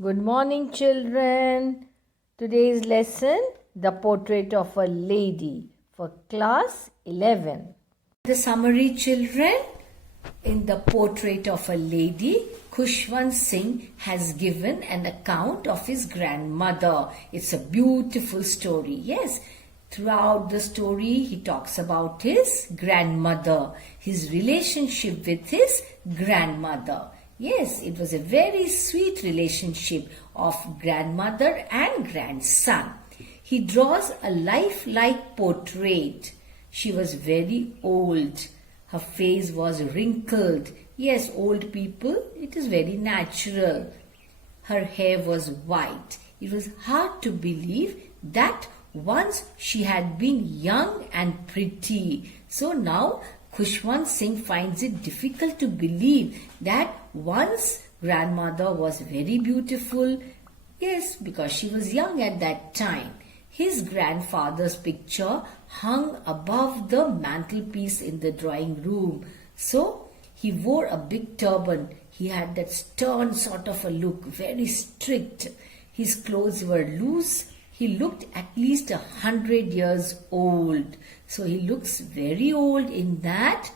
Good morning, children. Today's lesson, The Portrait of a Lady, for class 11. The summary, children. In The Portrait of a Lady, Khushwant Singh has given an account of his grandmother. It's a beautiful story. Yes, throughout the story, he talks about his grandmother, his relationship with his grandmother. Yes, it was a very sweet relationship of grandmother and grandson. He draws a lifelike portrait. She was very old. Her face was wrinkled. Yes, old people, it is very natural. Her hair was white. It was hard to believe that once she had been young and pretty. So now Khushwant Singh finds it difficult to believe that once grandmother was very beautiful. Yes, because she was young at that time. His grandfather's picture hung above the mantelpiece in the drawing room. So he wore a big turban. He had that stern sort of a look, very strict. His clothes were loose. He looked at least 100 years old. So he looks very old in that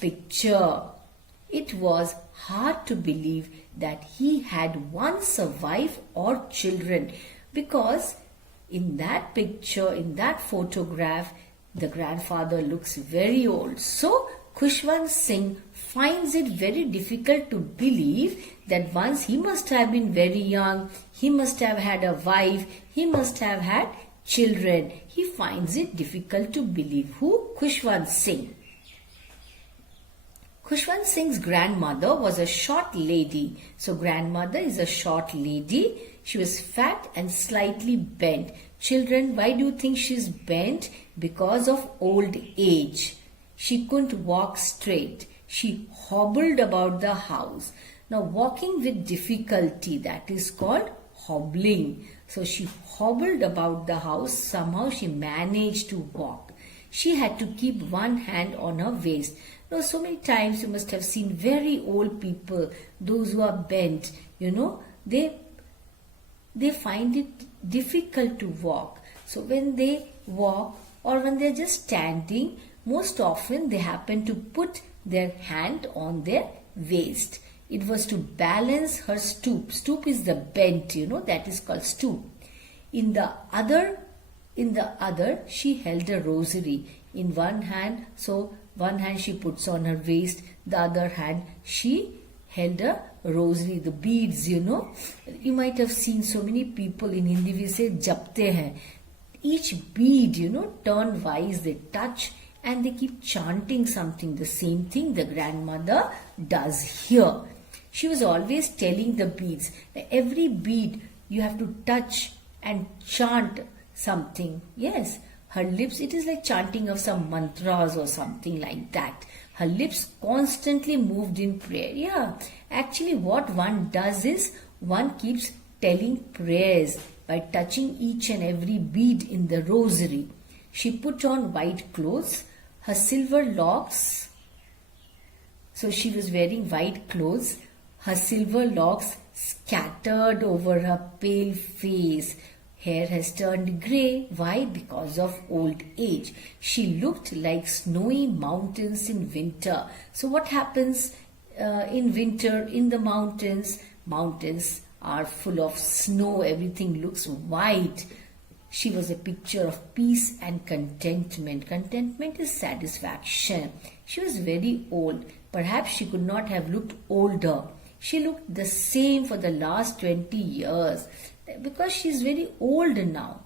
picture. It was hard to believe that he had once a wife or children, because in that picture, in that photograph, the grandfather looks very old. So Khushwant Singh finds it very difficult to believe that once he must have been very young, he must have had a wife, he must have had children. He finds it difficult to believe. Who? Khushwant Singh. Khushwant Singh's grandmother was a short lady. So grandmother is a short lady. She was fat and slightly bent. Children, why do you think she's bent? Because of old age. She couldn't walk straight. She hobbled about the house. Now walking with difficulty, that is called hobbling. So she hobbled about the house. Somehow she managed to walk. She had to keep one hand on her waist. Now so many times you must have seen very old people, those who are bent, they find it difficult to walk. So when they walk or when they're just standing, most often they happen to put their hand on their waist. It was to balance her stoop. Stoop is the bent, that is called stoop. In the other, she held a rosary. In one hand, so one hand she puts on her waist, the other hand she held a rosary, the beads, You might have seen so many people in Hindi, we say, japte hain. Each bead, turn wise, they touch and they keep chanting something. The same thing the grandmother does here. She was always telling the beads. Every bead you have to touch and chant something. Yes, her lips, it is like chanting of some mantras or something like that. Her lips constantly moved in prayer. Yeah, actually what one does is one keeps telling prayers by touching each and every bead in the rosary. She put on white clothes, her silver locks. So she was wearing white clothes, her silver locks scattered over her pale face. Hair has turned grey. Why? Because of old age. She looked like snowy mountains in winter. So what happens in winter in the mountains? Mountains are full of snow. Everything looks white. She was a picture of peace and contentment. Contentment is satisfaction. She was very old. Perhaps she could not have looked older. She looked the same for the last 20 years. Because she is very old now.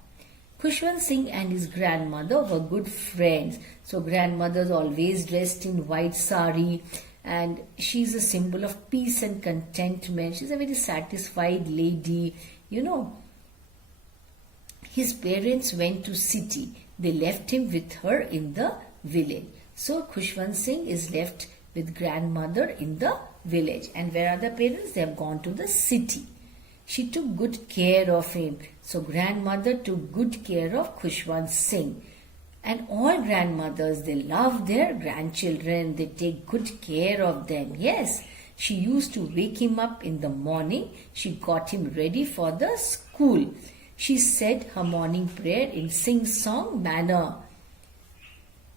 Khushwant Singh and his grandmother were good friends. So grandmother is always dressed in white sari and she is a symbol of peace and contentment. She is a very satisfied lady. His parents went to city. They left him with her in the village. So Khushwant Singh is left with grandmother in the village. And where are the parents? They have gone to the city. She took good care of him. So grandmother took good care of Khushwant Singh. And all grandmothers, they love their grandchildren. They take good care of them. Yes, She used to wake him up in the morning. She got him ready for the school. She said her morning prayer in sing-song manner.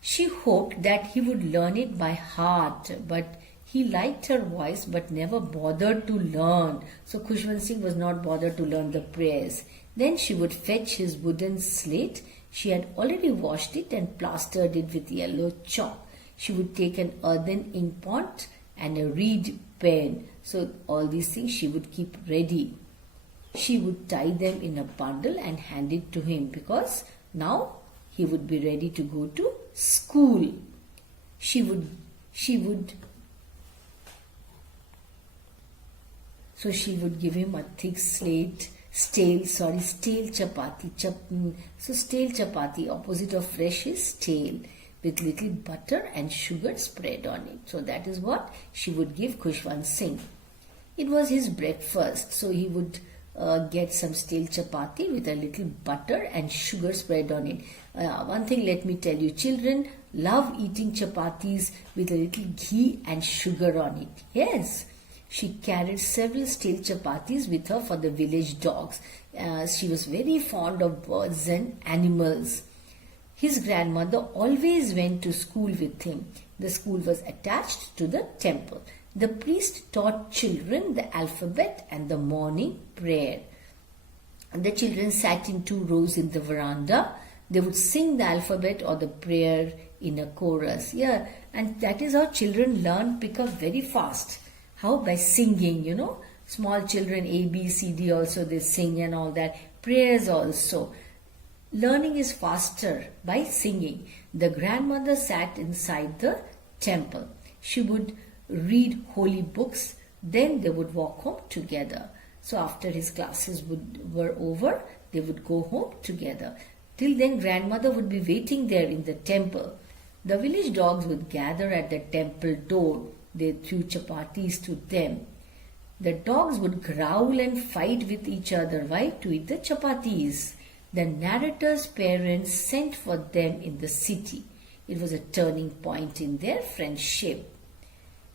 She hoped that he would learn it by heart, but he liked her voice but never bothered to learn. So Khushwant Singh was not bothered to learn the prayers. Then she would fetch his wooden slate. She had already washed it and plastered it with yellow chalk. She would take an earthen ink pot and a reed pen. So all these things she would keep ready. She would tie them in a bundle and hand it to him because now he would be ready to go to school. She would give him a thick stale chapati. So stale chapati, opposite of fresh is stale, with little butter and sugar spread on it. So that is what she would give Khushwant Singh. It was his breakfast, so he would get some stale chapati with a little butter and sugar spread on it. One thing let me tell you, children love eating chapatis with a little ghee and sugar on it. Yes. She carried several stale chapatis with her for the village dogs. She was very fond of birds and animals. His grandmother always went to school with him. The school was attached to the temple. The priest taught children the alphabet and the morning prayer. The children sat in 2 rows in the veranda. They would sing the alphabet or the prayer in a chorus. Yeah, and that is how children pick up very fast. How? By singing, Small children, A, B, C, D also they sing and all that. Prayers also. Learning is faster by singing. The grandmother sat inside the temple. She would read holy books. Then they would walk home together. So after his classes were over, they would go home together. Till then, grandmother would be waiting there in the temple. The village dogs would gather at the temple door. They threw chapatis to them. The dogs would growl and fight with each other. Why? To eat the chapatis. The narrator's parents sent for them in the city. It was a turning point in their friendship.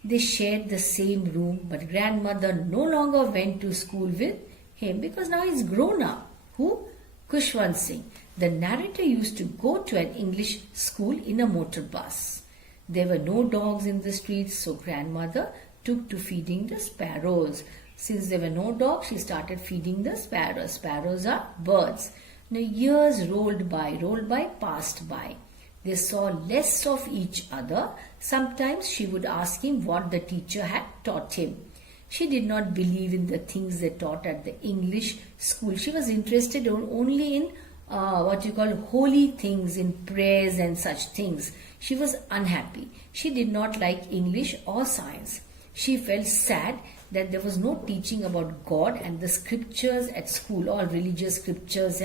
They shared the same room, but grandmother no longer went to school with him because now he's grown up. Who? Khushwant Singh. The narrator used to go to an English school in a motor bus. There were no dogs in the streets, so grandmother took to feeding the sparrows. Since there were no dogs, she started feeding the sparrows. Sparrows are birds. Now years rolled by, passed by. They saw less of each other. Sometimes she would ask him what the teacher had taught him. She did not believe in the things they taught at the English school. She was interested only in holy things, in prayers and such things. She was unhappy. She did not like English or science. She felt sad that there was no teaching about God and the scriptures at school, all religious scriptures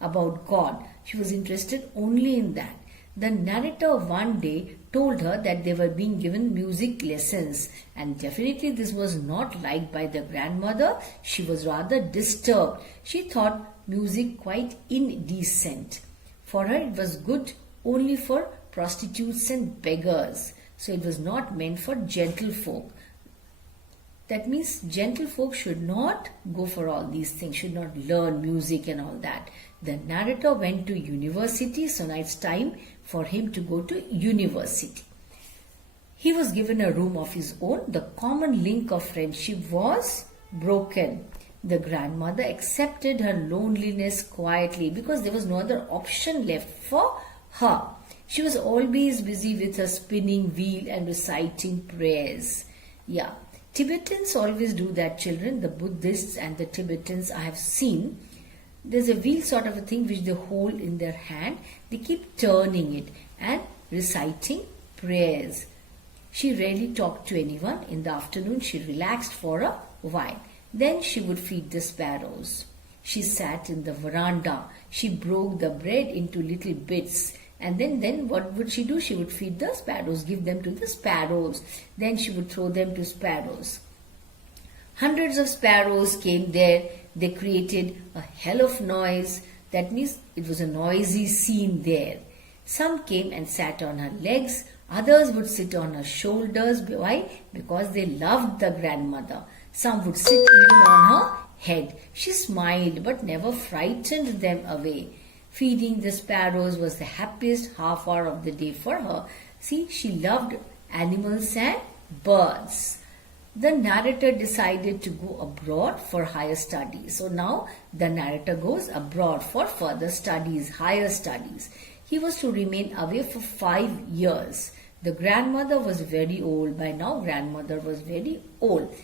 about God. She was interested only in that. The narrator one day told her that they were being given music lessons, and definitely this was not liked by the grandmother. She was rather disturbed. She thought music quite indecent. For her it was good only for prostitutes and beggars. So it was not meant for gentlefolk. That means gentlefolk should not go for all these things, should not learn music and all that. The narrator went to university, so now it's time for him to go to university. He was given a room of his own. The common link of friendship was broken. The grandmother accepted her loneliness quietly because there was no other option left for her. She was always busy with her spinning wheel and reciting prayers. Yeah, Tibetans always do that, children. The Buddhists and the Tibetans I have seen. There's a wheel sort of a thing which they hold in their hand. They keep turning it and reciting prayers. She rarely talked to anyone. In the afternoon, she relaxed for a while. Then she would feed the sparrows. She sat in the veranda. She broke the bread into little bits. And then what would she do? She would feed the sparrows, give them to the sparrows. Then she would throw them to sparrows. Hundreds of sparrows came there. They created a hell of noise. That means it was a noisy scene there. Some came and sat on her legs. Others would sit on her shoulders. Why? Because they loved the grandmother. Some would sit even on her head. She smiled but never frightened them away. Feeding the sparrows was the happiest half hour of the day for her. See, she loved animals and birds. The narrator decided to go abroad for higher studies. So now the narrator goes abroad for further studies, higher studies. He was to remain away for 5 years. The grandmother was very old. By now, grandmother was very old.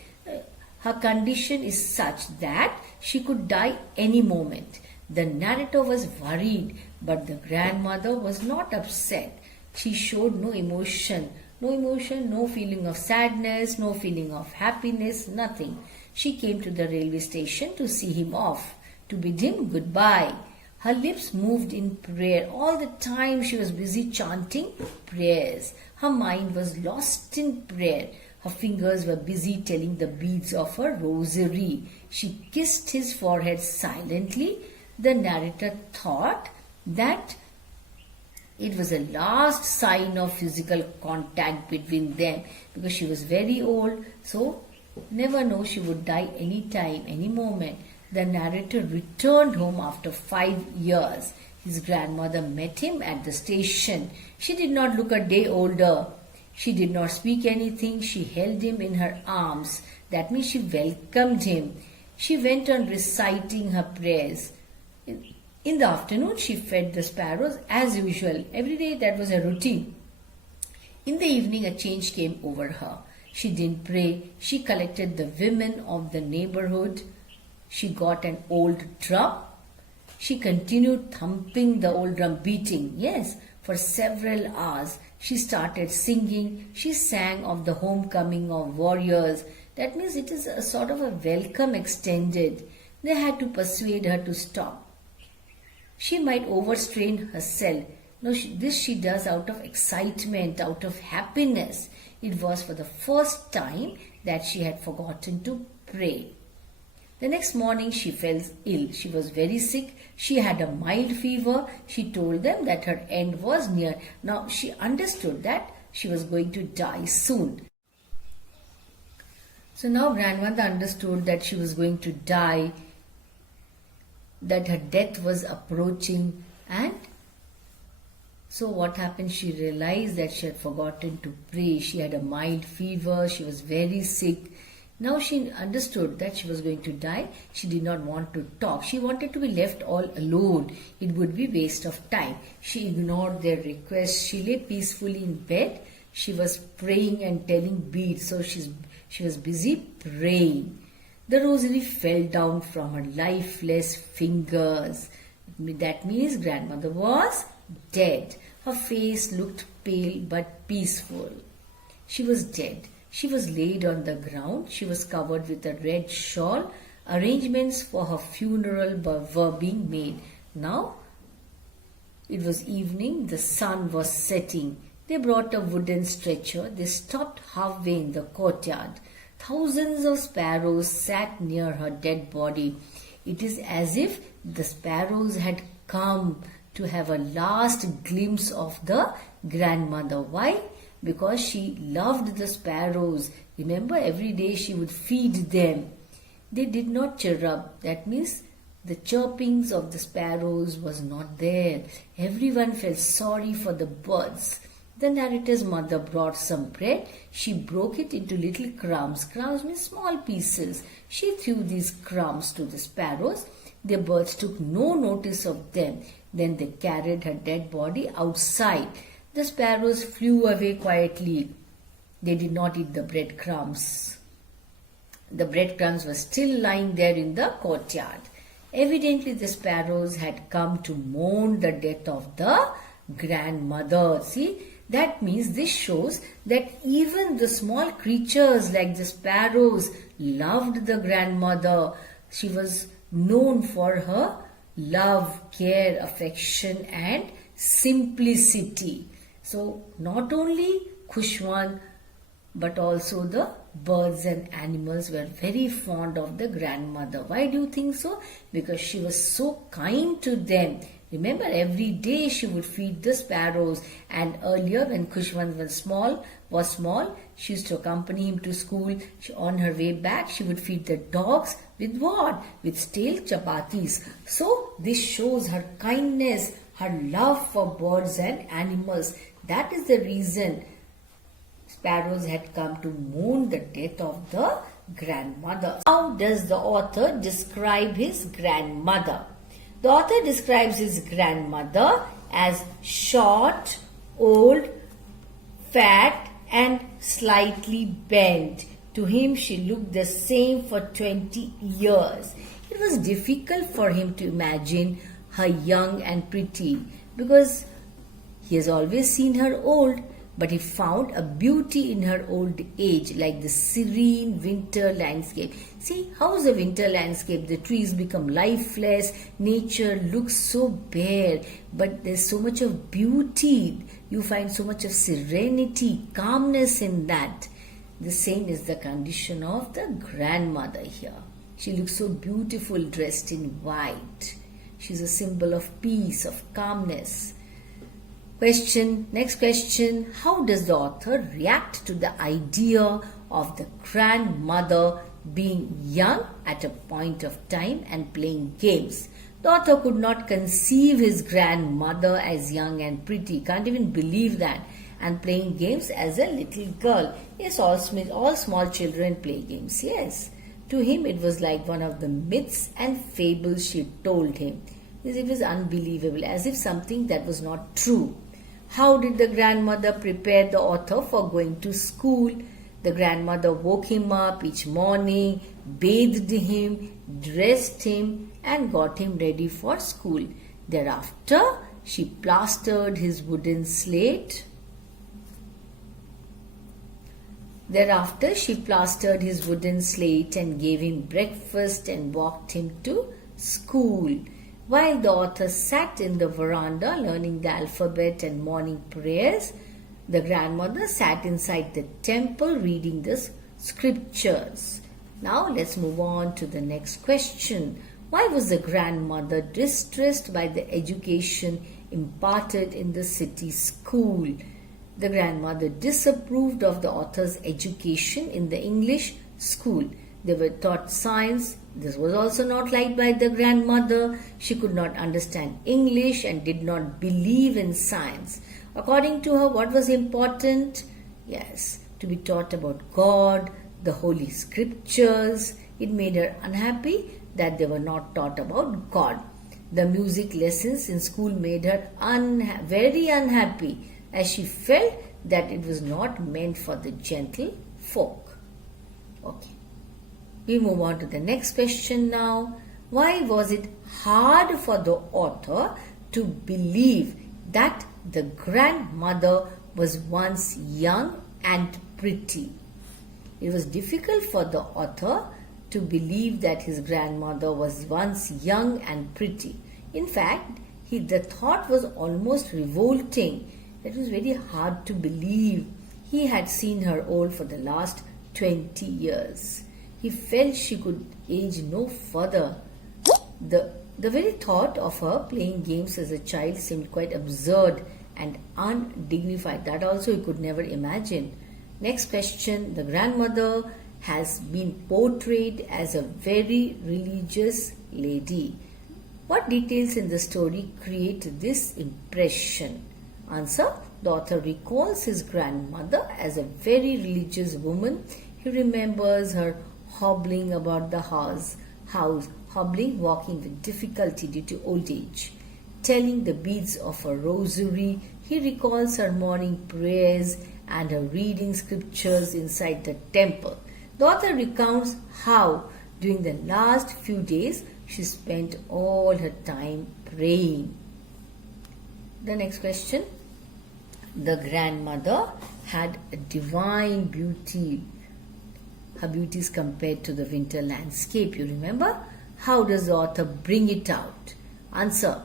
Her condition is such that she could die any moment. The narrator was worried, but the grandmother was not upset. She showed no emotion, no feeling of sadness, no feeling of happiness, nothing. She came to the railway station to see him off, to bid him goodbye. Her lips moved in prayer. All the time she was busy chanting prayers. Her mind was lost in prayer. Her fingers were busy telling the beads of her rosary. She kissed his forehead silently. The narrator thought that it was a last sign of physical contact between them because she was very old, so never know, she would die any time, any moment. The narrator returned home after 5 years. His grandmother met him at the station. She did not look a day older. She did not speak anything. She held him in her arms. That means she welcomed him. She went on reciting her prayers. In the afternoon, she fed the sparrows as usual. Every day that was a routine. In the evening, a change came over her. She didn't pray. She collected the women of the neighborhood. She got an old drum. She continued thumping the old drum, beating, yes, for several hours. She started singing. She sang of the homecoming of warriors. That means it is a sort of a welcome extended. They had to persuade her to stop. She might overstrain herself. No, this she does out of excitement, out of happiness. It was for the first time that she had forgotten to pray. The next morning she fell ill. She was very sick. She had a mild fever. She told them that her end was near. Now she understood that she was going to die soon. So now grandmother understood that she was going to die, that her death was approaching, and so what happened? She realized that she had forgotten to pray. She had a mild fever. She was very sick. Now she understood that she was going to die. She did not want to talk. She wanted to be left all alone. It would be waste of time. She ignored their request. She lay peacefully in bed. She was praying and telling beads. So she was busy praying. The rosary fell down from her lifeless fingers. That means grandmother was dead. Her face looked pale but peaceful. She was dead. She was laid on the ground. She was covered with a red shawl. Arrangements for her funeral were being made. Now it was evening. The sun was setting. They brought a wooden stretcher. They stopped halfway in the courtyard. Thousands of sparrows sat near her dead body. It is as if the sparrows had come to have a last glimpse of the grandmother. Why? Because she loved the sparrows. Remember, every day she would feed them. They did not chirrup. That means the chirpings of the sparrows was not there. Everyone felt sorry for the birds. The narrator's mother brought some bread. She broke it into little crumbs. Crumbs means small pieces. She threw these crumbs to the sparrows. The birds took no notice of them. Then they carried her dead body outside. The sparrows flew away quietly. They did not eat the breadcrumbs. The breadcrumbs were still lying there in the courtyard. Evidently, the sparrows had come to mourn the death of the grandmother. See, that means this shows that even the small creatures like the sparrows loved the grandmother. She was known for her love, care, affection, and simplicity. So, not only Khushwan, but also the birds and animals were very fond of the grandmother. Why do you think so? Because she was so kind to them. Remember, every day she would feed the sparrows, and earlier when Kushwan was small, she used to accompany him to school. On her way back, she would feed the dogs with what? With stale chapatis. So this shows her kindness, her love for birds and animals. That is the reason sparrows had come to mourn the death of the grandmother. How does the author describe his grandmother? The author describes his grandmother as short, old, fat and slightly bent. To him she looked the same for 20 years. It was difficult for him to imagine her young and pretty because he has always seen her old, but he found a beauty in her old age, like the serene winter landscape. See, how's the winter landscape? The trees become lifeless, nature looks so bare, but there's so much of beauty. You find so much of serenity, calmness in that. The same is the condition of the grandmother here. She looks so beautiful dressed in white. She's a symbol of peace, of calmness. Next question, how does the author react to the idea of the grandmother being young at a point of time and playing games? The author could not conceive his grandmother as young and pretty, can't even believe that, and playing games as a little girl. Yes, all small children play games, yes. To him it was like one of the myths and fables she told him. It was unbelievable, as if something that was not true. How did the grandmother prepare the author for going to school? The grandmother woke him up each morning, bathed him, dressed him, and got him ready for school. Thereafter, she plastered his wooden slate. And gave him breakfast and walked him to school. While the author sat in the veranda learning the alphabet and morning prayers, the grandmother sat inside the temple reading the scriptures. Now let's move on to the next question. Why was the grandmother distressed by the education imparted in the city school? The grandmother disapproved of the author's education in the English school. They were taught science. This was also not liked by the grandmother. She could not understand English and did not believe in science. According to her, what was important? Yes, to be taught about God, the Holy Scriptures. It made her unhappy that they were not taught about God. The music lessons in school made her very unhappy, as she felt that it was not meant for the gentle folk. Okay. We move on to the next question now. Why was it hard for the author to believe that the grandmother was once young and pretty? It was difficult for the author to believe that his grandmother was once young and pretty. In fact, the thought was almost revolting. It was very hard to believe. He had seen her old for the last 20 years. He felt she could age no further. The very thought of her playing games as a child seemed quite absurd and undignified. That also he could never imagine. Next question. The grandmother has been portrayed as a very religious lady. What details in the story create this impression? Answer. The author recalls his grandmother as a very religious woman. He remembers her hobbling about the house, walking with difficulty due to old age. Telling the beads of her rosary, he recalls her morning prayers and her reading scriptures inside the temple. The author recounts how, during the last few days, she spent all her time praying. The next question. The grandmother had a divine beauty. Her beauty is compared to the winter landscape, you remember? How does the author bring it out? Answer.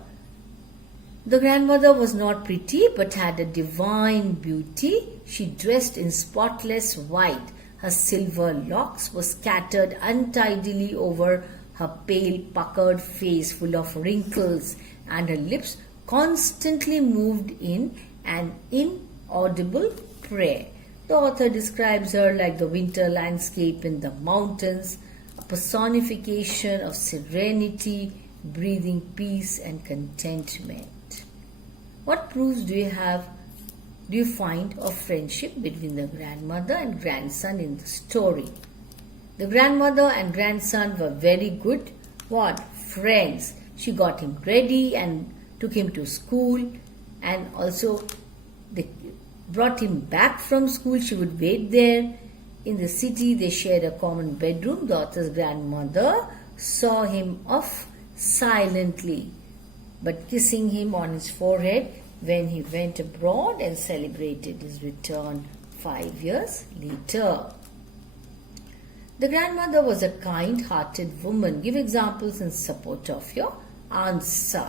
The grandmother was not pretty but had a divine beauty. She dressed in spotless white. Her silver locks were scattered untidily over her pale, puckered face full of wrinkles, and her lips constantly moved in an inaudible prayer. The author describes her like the winter landscape in the mountains, a personification of serenity, breathing peace and contentment. What proofs do you find of friendship between the grandmother and grandson in the story? The grandmother and grandson were very good friends. She got him ready and took him to school, and also they brought him back from school. She would wait there. In the city, they shared a common bedroom. The author's grandmother saw him off silently, but kissing him on his forehead when he went abroad and celebrated his return 5 years later. The grandmother was a kind-hearted woman. Give examples in support of your answer.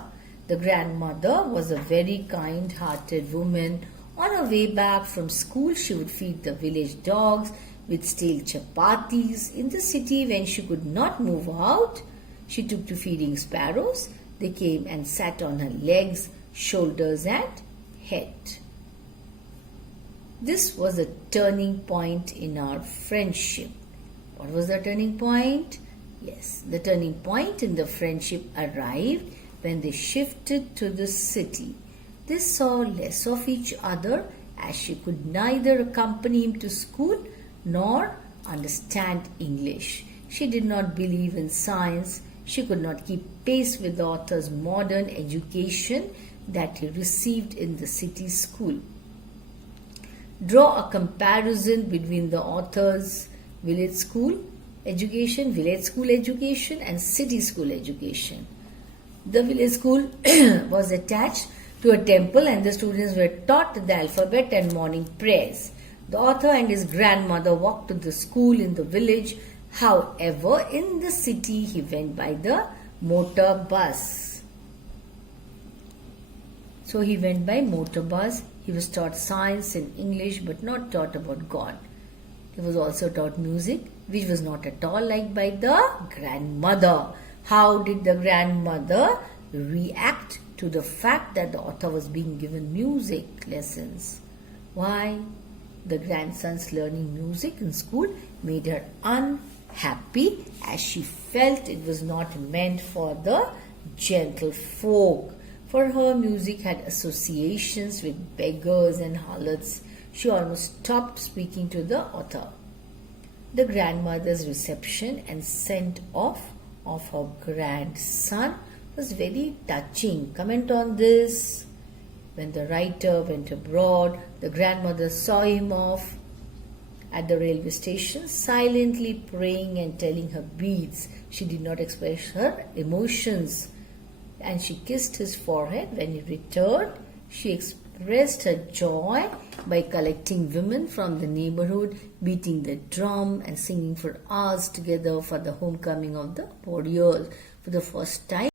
The grandmother was a very kind-hearted woman. On her way back from school, she would feed the village dogs with stale chapatis. In the city, when she could not move out, she took to feeding sparrows. They came and sat on her legs, shoulders and head. This was a turning point in our friendship. What was the turning point? Yes, the turning point in the friendship arrived when they shifted to the city. They saw less of each other as she could neither accompany him to school nor understand English. She did not believe in science. She could not keep pace with the author's modern education that he received in the city school. Draw a comparison between the author's village school education and city school education. The village school was attached to a temple and the students were taught the alphabet and morning prayers. The author and his grandmother walked to the school in the village. However, in the city he went by the motor bus. So he went by motor bus. He was taught science and English but not taught about God. He was also taught music, which was not at all liked by the grandmother. How did the grandmother react to the fact that the author was being given music lessons? Why? The grandson's learning music in school made her unhappy, as she felt it was not meant for the gentle folk. For her, music had associations with beggars and harlots. She almost stopped speaking to the author. The grandmother's reception and send off of her grandson was very touching. Comment on this. When the writer went abroad, the grandmother saw him off at the railway station, silently praying and telling her beads. She did not express her emotions, and she kissed his forehead. When he returned, she expressed her joy by collecting women from the neighborhood, beating the drum and singing for hours together for the homecoming of the warriors. For the first time,